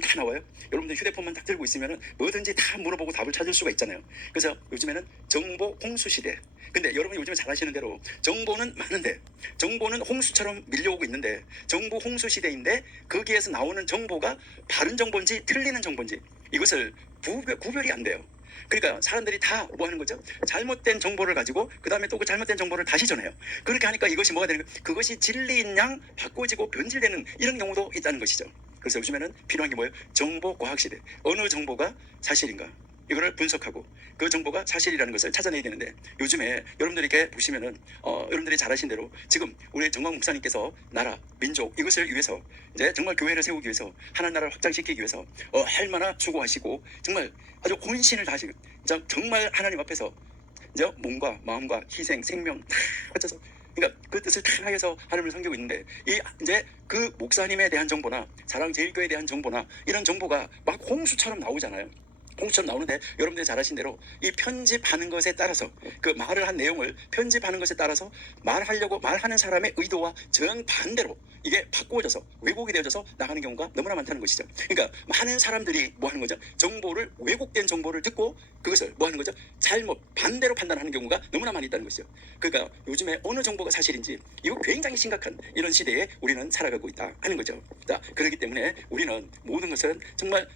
다 나와요. 여러분들 휴대폰만 딱 들고 있으면 뭐든지 다 물어보고 답을 찾을 수가 있잖아요. 그래서 요즘에는 정보 홍수 시대. 근데 여러분이 요즘에 잘 아시는 대로 정보는 많은데 정보는 홍수처럼 밀려오고 있는데 정보 홍수 시대인데 거기에서 나오는 정보가 바른 정보인지 틀리는 정보인지 이것을 구별이 안 돼요. 그러니까 사람들이 다 뭐 하는 거죠? 잘못된 정보를 가지고 그 다음에 또 그 잘못된 정보를 다시 전해요. 그렇게 하니까 이것이 뭐가 되는 거예요? 그것이 진리인 양 바꿔지고 변질되는 이런 경우도 있다는 것이죠. 그래서 요즘에는 필요한 게 뭐예요? 정보 과학 시대. 어느 정보가 사실인가? 이거를 분석하고 그 정보가 사실이라는 것을 찾아내야 되는데 요즘에 여러분들이 이렇게 보시면은 여러분들이 잘 아신 대로 지금 우리 정광 목사님께서 나라, 민족 이것을 위해서 이제 정말 교회를 세우기 위해서 하나님 나라를 확장시키기 위해서 얼마나 수고하시고 정말 아주 혼신을 다하시고 정말 하나님 앞에서 이제 몸과 마음과 희생, 생명 다 바쳐서 그러니까 그 뜻을 다 하여서 하나님을 섬기고 있는데 이 이제 그 목사님에 대한 정보나 사랑제일교회에 대한 정보나 이런 정보가 막 홍수처럼 나오잖아요. 홍수처럼 나오는데 여러분들이 잘 아신 대로 이 편집하는 것에 따라서 그 말을 한 내용을 편집하는 것에 따라서 말하는 사람의 의도와 정반대로 이게 바꾸어져서 왜곡이 되어져서 나가는 경우가 너무나 많다는 것이죠. 그러니까 많은 사람들이 뭐 하는 거죠? 정보를 왜곡된 정보를 듣고 그것을 뭐 하는 거죠? 잘못 반대로 판단하는 경우가 너무나 많이 있다는 것이죠. 그러니까 요즘에 어느 정보가 사실인지 이거 굉장히 심각한 이런 시대에 우리는 살아가고 있다 하는 거죠. 자, 그렇기 때문에 우리는 모든 것은 정말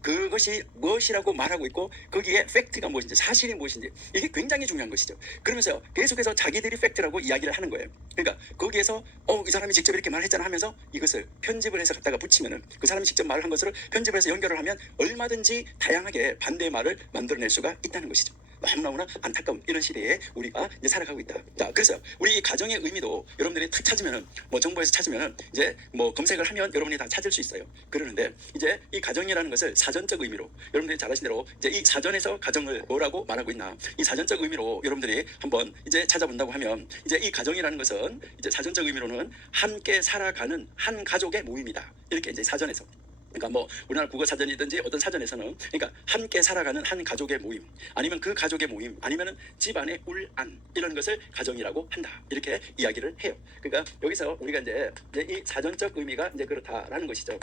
그것이 무엇이라고 말하고 있고 거기에 팩트가 무엇인지 사실이 무엇인지 이게 굉장히 중요한 것이죠. 그러면서 계속해서 자기들이 팩트라고 이야기를 하는 거예요. 그러니까 거기에서 이 사람이 직접 이렇게 말했잖아 하면서 이것을 편집을 해서 갖다가 붙이면은 그 사람이 직접 말을 한 것을 편집을 해서 연결을 하면 얼마든지 다양하게 반대의 말을 만들어낼 수가 있다는 것이죠. 너무나 안타까운 이런 시대에 우리가 이제 살아가고 있다. 자, 그래서 우리 이 가정의 의미도 여러분들이 탁 찾으면은 뭐 정보에서 찾으면은 이제 뭐 검색을 하면 여러분이 다 찾을 수 있어요. 그러는데 이제 이 가정이라는 것을 사전적 의미로 여러분들이 잘 아신 대로 이제 이 사전에서 가정을 뭐라고 말하고 있나 이 사전적 의미로 여러분들이 한번 이제 찾아본다고 하면 이제 이 가정이라는 것은 이제 사전적 의미로는 함께 살아가는 한 가족의 모임이다. 이렇게 이제 사전에서 그러니까 뭐 우리나라 국어 사전이든지 어떤 사전에서는 그러니까 함께 살아가는 한 가족의 모임 아니면 그 가족의 모임 아니면은 집안의 울안 이런 것을 가정이라고 한다 이렇게 이야기를 해요. 그러니까 여기서 우리가 이제 이 사전적 의미가 이제 그렇다라는 것이죠.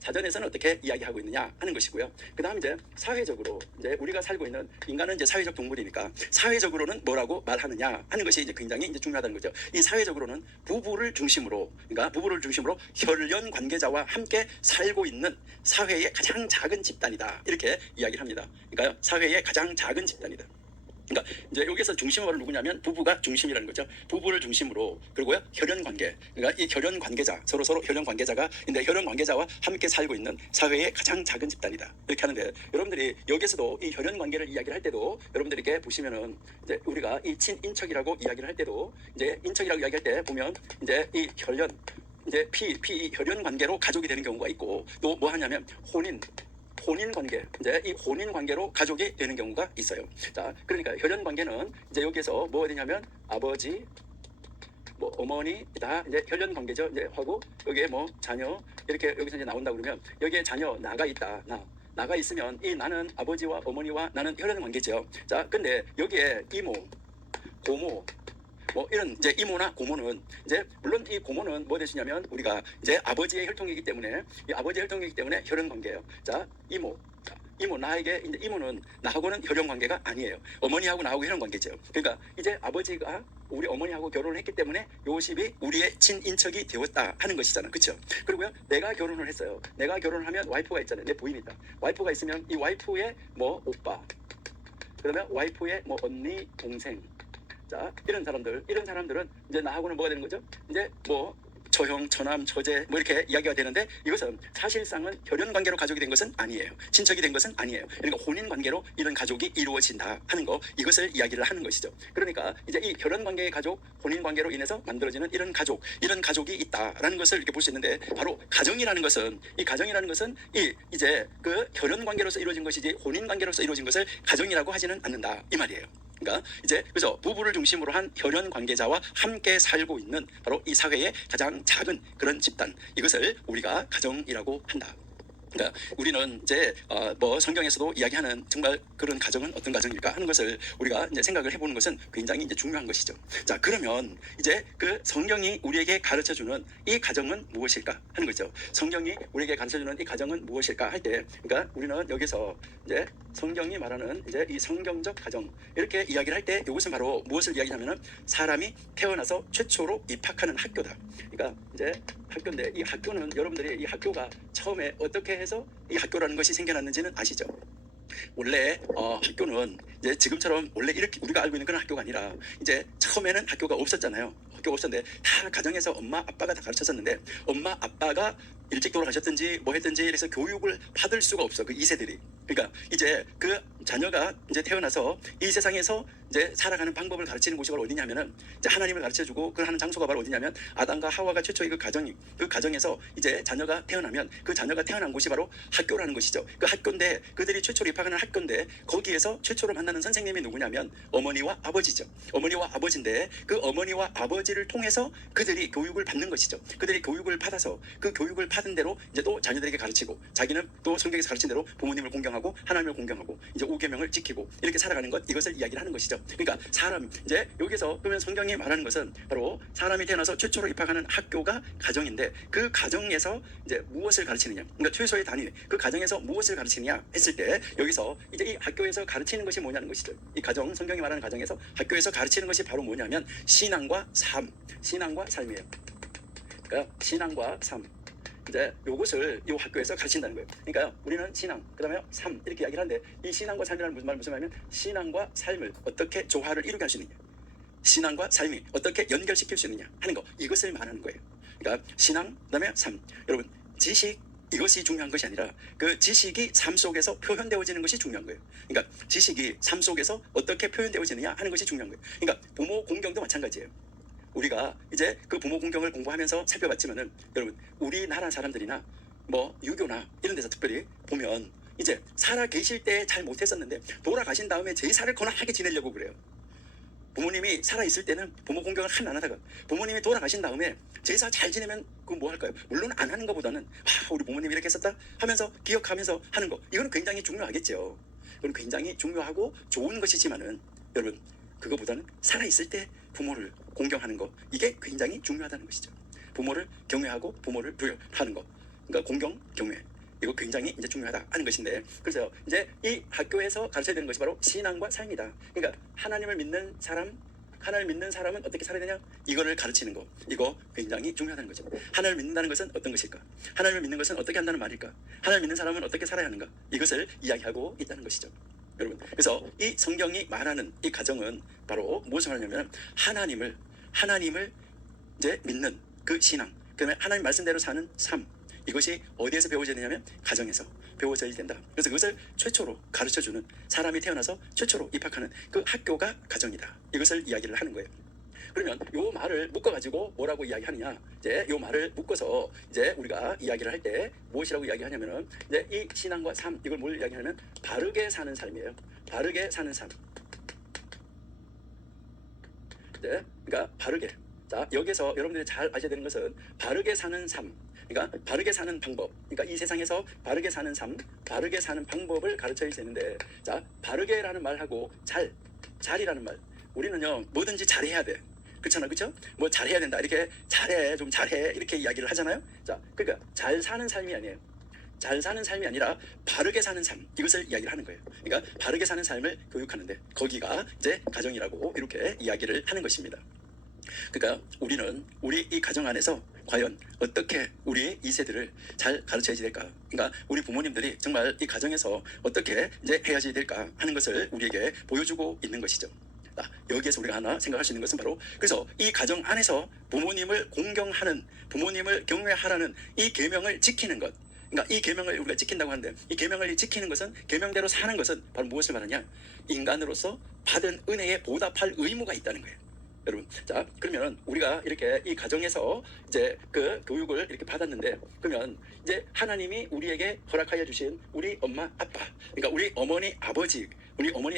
사전에서는 어떻게 이야기하고 있느냐 하는 것이고요. 그다음 이제 사회적으로 이제 우리가 살고 있는 인간은 이제 사회적 동물이니까 사회적으로는 뭐라고 말하느냐 하는 것이 이제 굉장히 이제 중요하다는 거죠. 이 사회적으로는 부부를 중심으로 그러니까 부부를 중심으로 혈연 관계자와 함께 살고 있는 사회의 가장 작은 집단이다 이렇게 이야기를 합니다. 그러니까 사회의 가장 작은 집단이다. 그러니까 이제 여기서 중심어를 누구냐면 부부가 중심이라는 거죠. 부부를 중심으로 그리고요 혈연 관계 그러니까 이 혈연 관계자 서로 혈연 관계자가 근데 혈연 관계자와 함께 살고 있는 사회의 가장 작은 집단이다 이렇게 하는데 여러분들이 여기서도 이 혈연 관계를 이야기를 할 때도 여러분들에게 보시면은 이제 우리가 이 친인척이라고 이야기를 할 때도 이제 인척이라고 이야기할 때 보면 이제 이 혈연 이제 혈연 관계로 가족이 되는 경우가 있고 또 뭐 하냐면 혼인 관계 이제 이 혼인 관계로 가족이 되는 경우가 있어요. 자, 그러니까 혈연 관계는 이제 여기서 뭐가 되냐면 아버지 뭐 어머니 다 이제 혈연 관계죠. 이제 하고 여기에 뭐 자녀 이렇게 여기서 이제 나온다 그러면 여기에 자녀 나가 있다 나가 있으면 이 나는 아버지와 어머니와 나는 혈연 관계죠. 자, 근데 여기에 이모 고모 뭐 이런 이제 이모나 고모는 이제 물론 이 고모는 뭐 되시냐면 우리가 이제 아버지의 혈통이기 때문에 이 아버지의 혈통이기 때문에 혈연 관계예요. 자, 이모 나에게 이제 이모는 나하고는 혈연 관계가 아니에요. 어머니하고 나하고 혈연 관계죠. 그러니까 이제 아버지가 우리 어머니하고 결혼을 했기 때문에 요십이 우리의 친인척이 되었다 하는 것이잖아. 그렇죠? 그리고요 내가 결혼을 했어요. 내가 결혼을 하면 와이프가 있잖아요. 내 부인이 있다. 와이프가 있으면 이 와이프의 뭐 오빠 그러면 와이프의 뭐 언니 동생 자, 이런 사람들은 이제 나하고는 뭐가 되는 거죠? 이제 뭐 처형, 처남, 처제 뭐 이렇게 이야기가 되는데 이것은 사실상은 혈연 관계로 가족이 된 것은 아니에요. 친척이 된 것은 아니에요. 그러니까 혼인 관계로 이런 가족이 이루어진다 하는 거 이것을 이야기를 하는 것이죠. 그러니까 이제 이 혈연 관계의 가족, 혼인 관계로 인해서 만들어지는 이런 가족이 있다라는 것을 이렇게 볼 수 있는데 바로 가정이라는 것은 이제 그 혈연 관계로서 이루어진 것이지 혼인 관계로서 이루어진 것을 가정이라고 하지는 않는다 이 말이에요. 그러니까 이제 그래서 부부를 중심으로 한 혈연 관계자와 함께 살고 있는 바로 이 사회의 가장 작은 그런 집단 이것을 우리가 가정이라고 한다. 그러니까 우리는 이제 뭐 성경에서도 이야기하는 정말 그런 가정은 어떤 가정일까 하는 것을 우리가 이제 생각을 해보는 것은 굉장히 이제 중요한 것이죠. 자, 그러면 이제 그 성경이 우리에게 가르쳐주는 이 가정은 무엇일까 하는 거죠. 성경이 우리에게 가르쳐주는 이 가정은 무엇일까 할 때, 그러니까 우리는 여기서 이제 성경이 말하는 이제 이 성경적 가정 이렇게 이야기를 할 때 이것은 바로 무엇을 이야기하면은 사람이 태어나서 최초로 입학하는 학교다. 그러니까 이제 학교인데 이 학교는 여러분들이 이 학교가 처음에 어떻게 해서 이 학교라는 것이 생겨났는지는 아시죠? 원래 학교는 이제 지금처럼 원래 이렇게 우리가 알고 있는 그런 학교가 아니라 이제 처음에는 학교가 없었잖아요. 학교가 없었는데 다 가정에서 엄마 아빠가 다 가르쳤었는데 엄마 아빠가 일찍 돌아가셨든지 뭐 했든지 그래서 교육을 받을 수가 없어 그 2세들이. 그러니까 이제 그 자녀가 이제 태어나서 이 세상에서 이제 살아가는 방법을 가르치는 곳이 바로 어디냐면은 이제 하나님을 가르쳐주고 그 하는 장소가 바로 어디냐면 아담과 하와가 최초의 그 가정에서 이제 자녀가 태어나면 그 자녀가 태어난 곳이 바로 학교라는 것이죠. 그 학교인데 그들이 최초로 입학하는 학교인데 거기에서 최초로 만나는 선생님이 누구냐면 어머니와 아버지죠. 어머니와 아버지인데 그 어머니와 아버지를 통해서 그들이 교육을 받는 것이죠. 그들이 교육을 받아서 그 교육을 받은 대로 이제 또 자녀들에게 가르치고 자기는 또 성경에서 가르친 대로 부모님을 공경하고 하나님을 공경하고 이제 5계명을 지키고 이렇게 살아가는 것 이것을 이야기를 하는 것이죠. 그러니까 사람 이제 여기서 그러면 성경이 말하는 것은 바로 사람이 태어나서 최초로 입학하는 학교가 가정인데 그 가정에서 이제 무엇을 가르치느냐 그러니까 최소의 단위 그 가정에서 무엇을 가르치느냐 했을 때 여기서 이제 이 학교에서 가르치는 것이 뭐냐는 것이죠. 이 가정 성경이 말하는 가정에서 학교에서 가르치는 것이 바로 뭐냐면 신앙과 신앙과 삶이에요. 그러니까 신앙과 삶 이제 요것을 이 학교에서 가르친다는 거예요. 그러니까 우리는 신앙, 그 다음에 삶 이렇게 이야기를 하는데 이 신앙과 삶이라는 무슨 말이냐면 신앙과 삶을 어떻게 조화를 이루게 할 수 있느냐 신앙과 삶이 어떻게 연결시킬 수 있느냐 하는 거 이것을 말하는 거예요. 그러니까 신앙, 그 다음에 삶 여러분 지식 이것이 중요한 것이 아니라 그 지식이 삶 속에서 표현되어지는 것이 중요한 거예요. 그러니까 지식이 삶 속에서 어떻게 표현되어지느냐 하는 것이 중요한 거예요. 그러니까 부모 공경도 마찬가지예요. 우리가 이제 그 부모 공경을 공부하면서 살펴봤지만은 여러분 우리나라 사람들이나 뭐 유교나 이런 데서 특별히 보면 이제 살아 계실 때 잘 못했었는데 돌아가신 다음에 제사를 거나하게 지내려고 그래요. 부모님이 살아 있을 때는 부모 공경을 하면 안 하다가 부모님이 돌아가신 다음에 제사 잘 지내면 그 뭐 할까요? 물론 안 하는 것보다는 우리 부모님이 이렇게 했었다 하면서 기억하면서 하는 거 이거는 굉장히 중요하겠죠. 그건 굉장히 중요하고 좋은 것이지만은 여러분 그거보다는 살아 있을 때 부모를 공경하는 거 이게 굉장히 중요하다는 것이죠. 부모를 경외하고 부모를 두려워하는 거 그러니까 공경 경외 이거 굉장히 이제 중요하다 하는 것인데 그래서 이제 이 학교에서 가르쳐야 되는 것이 바로 신앙과 삶이다. 그러니까 하나님을 믿는 사람은 어떻게 살아야 되냐 이거를 가르치는 거 이거 굉장히 중요하다는 거죠. 하나님을 믿는다는 것은 어떤 것일까? 하나님을 믿는 것은 어떻게 한다는 말일까? 하나님을 믿는 사람은 어떻게 살아야 하는가? 이것을 이야기하고 있다는 것이죠. 여러분 그래서 이 성경이 말하는 이 가정은 바로 무엇을 말하냐면 하나님을 이제 믿는 그 신앙 그다음에 하나님 말씀대로 사는 삶 이것이 어디에서 배워져야 되냐면 가정에서 배워져야 된다. 그래서 그것을 최초로 가르쳐주는 사람이 태어나서 최초로 입학하는 그 학교가 가정이다. 이것을 이야기를 하는 거예요. 그러면 요 말을 묶어가지고 뭐라고 이야기하느냐 이제 요 말을 묶어서 이제 우리가 이야기를 할 때 무엇이라고 이야기하냐면은 이제 이 신앙과 삶 이걸 뭘 이야기하냐면 바르게 사는 삶이에요. 바르게 사는 삶. 네, 그러니까 바르게. 자 여기서 여러분들이 잘 아셔야 되는 것은 바르게 사는 삶. 그러니까 바르게 사는 방법. 그러니까 이 세상에서 바르게 사는 삶, 바르게 사는 방법을 가르쳐야 되는데, 자 바르게라는 말하고 잘이라는 말. 우리는요 뭐든지 잘해야 돼. 그렇잖아, 그렇죠? 뭐 잘해야 된다. 이렇게 잘해, 좀 잘해 이렇게 이야기를 하잖아요. 자 그러니까 잘 사는 삶이 아니에요. 잘 사는 삶이 아니라 바르게 사는 삶 이것을 이야기를 하는 거예요. 그러니까 바르게 사는 삶을 교육하는데 거기가 이제 가정이라고 이렇게 이야기를 하는 것입니다. 그러니까 우리는 우리 이 가정 안에서 과연 어떻게 우리 2세들을 잘 가르쳐야지 될까? 그러니까 우리 부모님들이 정말 이 가정에서 어떻게 이제 해야지 될까 하는 것을 우리에게 보여주고 있는 것이죠. 여기에서 우리가 하나 생각할 수 있는 것은 바로 그래서 이 가정 안에서 부모님을 공경하는 부모님을 경외하라는 이 계명을 지키는 것 그러니까 이 계명을 우리가 지킨다고 하는데 이 계명을 지키는 것은 계명대로 사는 것은 바로 무엇을 말하냐 인간으로서 받은 은혜에 보답할 의무가 있다는 거예요. 여러분 자 그러면 우리가 이렇게 이 가정에서 이제 그 교육을 이렇게 받았는데 그러면 이제 하나님이 우리에게 허락하여 주신 우리 엄마 아빠 그러니까 우리 어머니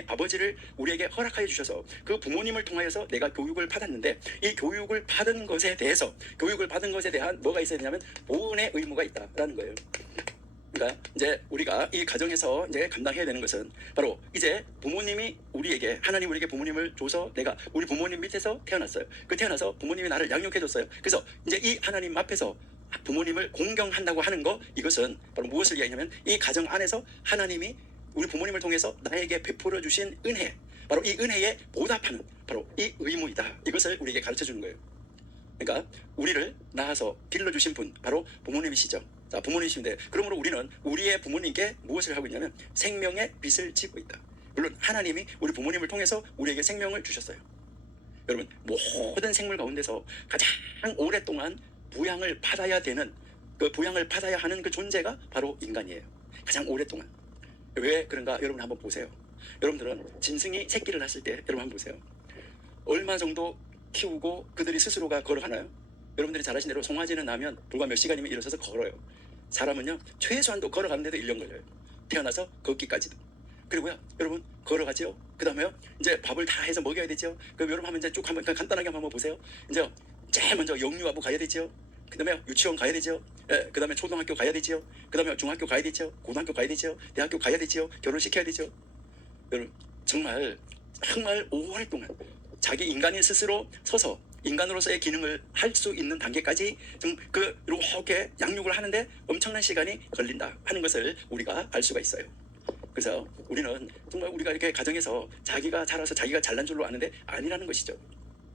아버지를 우리에게 허락하여 주셔서 그 부모님을 통하여서 내가 교육을 받았는데 이 교육을 받은 것에 대한 뭐가 있어야 되냐면 보은의 의무가 있다라는 거예요. 그러니까 이제 우리가 이 가정에서 이제 감당해야 되는 것은 바로 이제 부모님이 우리에게 하나님 우리에게 부모님을 줘서 내가 우리 부모님 밑에서 태어났어요. 그 태어나서 부모님이 나를 양육해줬어요. 그래서 이제 이 하나님 앞에서 부모님을 공경한다고 하는 거 이것은 바로 무엇을 이야기하냐면 이 가정 안에서 하나님이 우리 부모님을 통해서 나에게 베풀어 주신 은혜 바로 이 은혜에 보답하는 바로 이 의무이다. 이것을 우리에게 가르쳐 주는 거예요. 그러니까 우리를 낳아서 길러주신 분 바로 부모님이시죠. 자, 부모님이신데 그러므로 우리는 우리의 부모님께 무엇을 하고 있냐면 생명의 빚을 지고 있다. 물론 하나님이 우리 부모님을 통해서 우리에게 생명을 주셨어요. 여러분 모든 생물 가운데서 가장 오랫동안 부양을 받아야 되는 그 부양을 받아야 하는 그 존재가 바로 인간이에요. 가장 오랫동안. 왜 그런가 여러분 한번 보세요. 여러분들은 짐승이 새끼를 낳았을 때 여러분 한번 보세요. 얼마 정도 키우고 그들이 스스로가 걸어가나요? 여러분들이 잘 아시는 대로 송아지는 나면 불과 몇 시간이면 일어서서 걸어요. 사람은요 최소한도 걸어가는데도 1년 걸려요. 태어나서 걷기까지도. 그리고요 여러분 걸어가죠. 그 다음에요 이제 밥을 다 해서 먹여야 되죠. 그럼 여러분 한번 이제 쭉 한번 간단하게 한번 보세요. 이제 제일 먼저 영유아부 가야 되죠. 그 다음에 유치원 가야 되죠. 예, 그 다음에 초등학교 가야 되죠. 그 다음에 중학교 가야 되죠. 고등학교 가야 되죠. 대학교 가야 되죠. 결혼시켜야 되죠. 여러분 정말 오랫동안 자기 인간이 스스로 서서 인간으로서의 기능을 할 수 있는 단계까지 좀 이렇게 양육을 하는데 엄청난 시간이 걸린다 하는 것을 우리가 알 수가 있어요. 그래서 우리는 정말 우리가 이렇게 가정에서 자기가 자라서 자기가 잘난 줄로 아는데 아니라는 것이죠.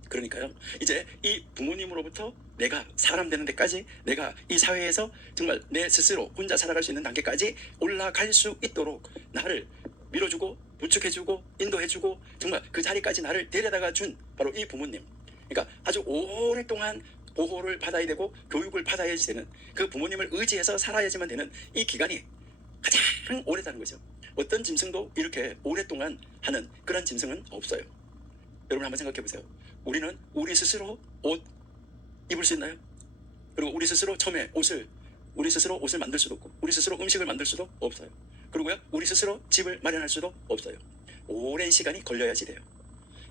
그러니까요 이제 이 부모님으로부터 내가 사람 되는 데까지 내가 이 사회에서 정말 내 스스로 혼자 살아갈 수 있는 단계까지 올라갈 수 있도록 나를 밀어주고 부축해주고 인도해주고 정말 그 자리까지 나를 데려다가 준 바로 이 부모님. 그러니까 아주 오랫동안 보호를 받아야 되고 교육을 받아야 되는 그 부모님을 의지해서 살아야지만 되는 이 기간이 가장 오래다는 거죠. 어떤 짐승도 이렇게 오랫동안 하는 그런 짐승은 없어요. 여러분 한번 생각해 보세요. 우리는 우리 스스로 옷 입을 수 있나요? 그리고 우리 스스로 처음에 우리 스스로 옷을 만들 수도 없고 우리 스스로 음식을 만들 수도 없어요. 그리고요 우리 스스로 집을 마련할 수도 없어요. 오랜 시간이 걸려야지 돼요.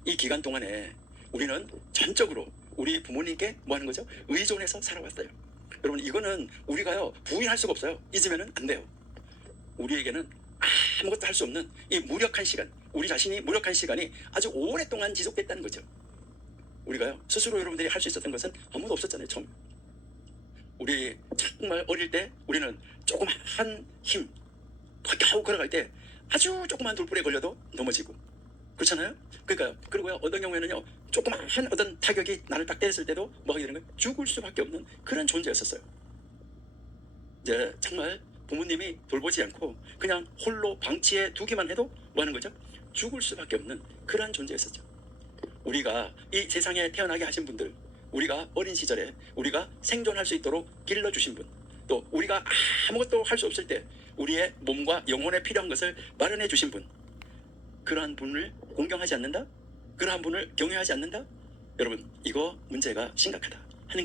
이 기간 동안에 우리는 전적으로 우리 부모님께 뭐 하는 거죠? 의존해서 살아왔어요. 여러분 이거는 우리가요 부인할 수가 없어요. 잊으면 안 돼요. 우리에게는 아무것도 할 수 없는 이 무력한 시간, 우리 자신이 무력한 시간이 아주 오랫동안 지속됐다는 거죠. 우리가요 스스로 여러분들이 할 수 있었던 것은 아무도 없었잖아요. 처음 우리 정말 어릴 때 우리는 조그만 힘 겨우 걸어갈 때 아주 조그만 돌불에 걸려도 넘어지고 그렇잖아요. 그러니까 그리고요 어떤 경우에는요 조그만 어떤 타격이 나를 딱 때렸을 때도 뭐 하게 되는 거예요? 죽을 수밖에 없는 그런 존재였었어요. 이제 정말 부모님이 돌보지 않고 그냥 홀로 방치해 두기만 해도 뭐 하는 거죠? 죽을 수밖에 없는 그런 존재였었죠. 우리가 이 세상에 태어나게 하신 분들, 우리가 어린 시절에 우리가 생존할 수 있도록 길러주신 분, 또 우리가 아무것도 할 수 없을 때 우리의 몸과 영혼에 필요한 것을 마련해 주신 분, 그러한 분을 공경하지 않는다? 그러한 분을 경외하지 않는다? 여러분 이거 문제가 심각하다.